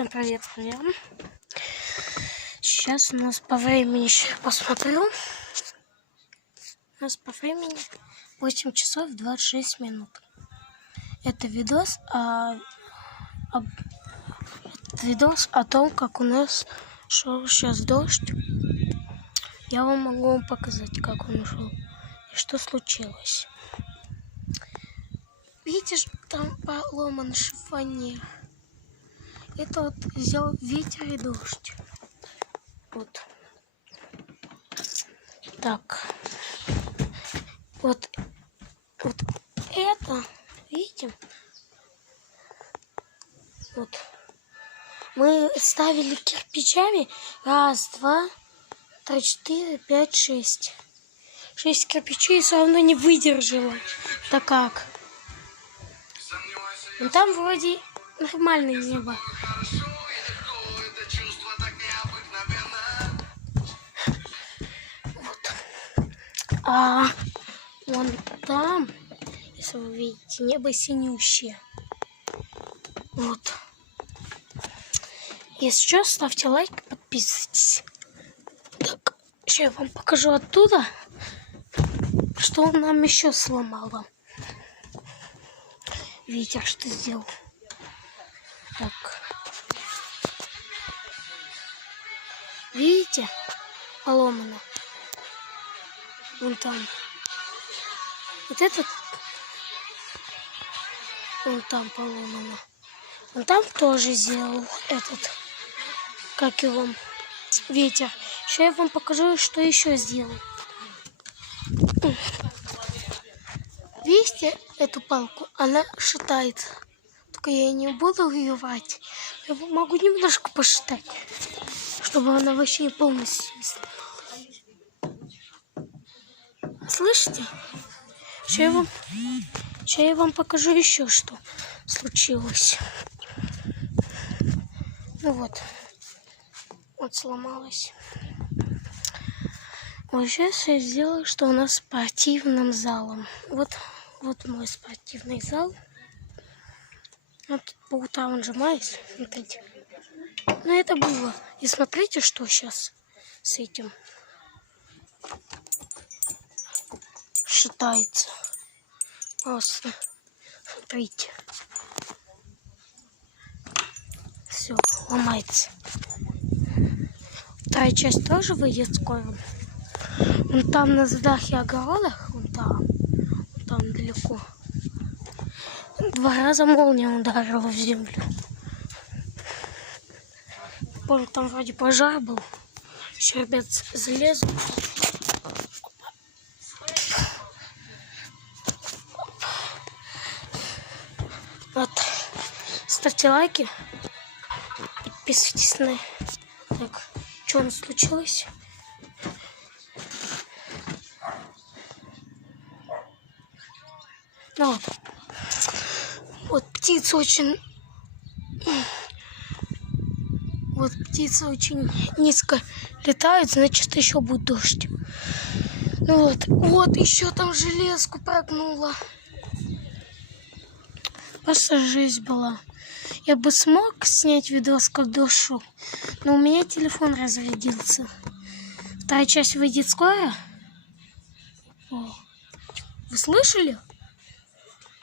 Всем привет, друзья. Сейчас у нас по времени, посмотрю. У нас по времени 8 часов 26 минут. Это видос о том, как у нас шел сейчас дождь. Я вам могу показать, как он шел и что случилось. Видите, там поломан шифонер. Это вот взял ветер и дождь. Вот. Так. Вот это, видите? Вот. Мы ставили кирпичами. 1, 2, 3, 4, 5, 6. 6 кирпичей и все равно не выдержала. Так как? Ну, там вроде нормальное небо. Вот. А вон там, если вы видите, небо синющее. Вот. Если что, ставьте лайк, подписывайтесь. Так, сейчас я вам покажу оттуда, что он нам еще сломало. Ветер что сделал. Так. Видите? Поломано. Вон там. Вот этот. Вон там поломано. Вон там тоже сделал этот. Как его? Ветер. Сейчас я вам покажу, что еще сделал. Видите эту палку? Она шатается. Только я не буду ее рвать. Я могу немножко пошатать, чтобы она вообще не полностью не сломалась. Слышите? Сейчас я вам покажу еще, что случилось. Ну вот. Вот сломалась. Вот сейчас я сделаю, что у нас спортивным залом. Вот мой спортивный зал. Вот по утрам он сжимается. Смотрите. Но это было. И смотрите, что сейчас с этим. Шатается. Просто. Смотрите. Все, ломается. Вторая часть тоже выйдет скоро. Вон там на задах и огородах, вон там далеко. 2 раза молния ударила в землю. Помню, там вроде пожар был. Сейчас, ребят, залезу. Вот. Ставьте лайки. Подписывайтесь на... Так, что у нас случилось? Ну, вот птицы очень низко летают, значит еще будет дождь. Ну вот еще там железку прогнула. Просто жизнь была. Я бы смог снять видос, как дождь шел, но у меня телефон разрядился. Вторая часть выйдет скоро. О. Вы слышали?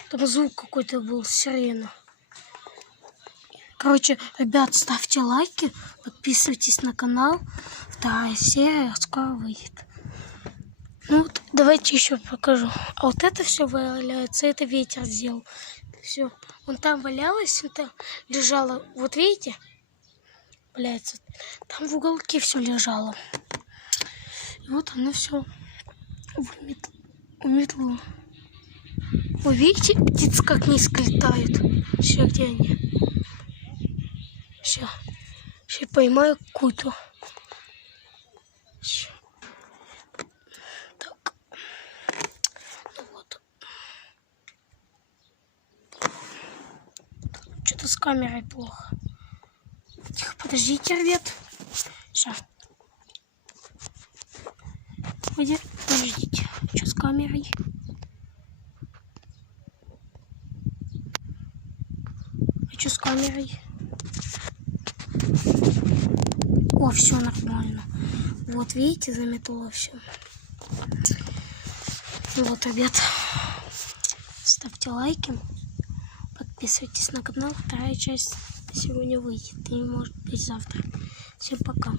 Там звук какой-то был, сирена. Короче, ребят, ставьте лайки, подписывайтесь на канал. 2 серия скоро выйдет. Ну вот, давайте еще покажу. А вот это все валяется, это ветер сделал. Все, вон там валялось, это лежало. Вот видите? Валяется. Там в уголке все лежало. И вот оно все уметло. Вы видите, птицы как низко летают? Сейчас где они? Сейчас поймаю какую-то. Так. Ну вот. Что-то с камерой плохо. Тихо, подождите, ребят. Сейчас. Подождите. Что с камерой? Что с камерой? О, все нормально. Вот, видите, заметало все. Вот обед. Ставьте лайки. Подписывайтесь на канал. Вторая часть сегодня выйдет. И может быть завтра. Всем пока.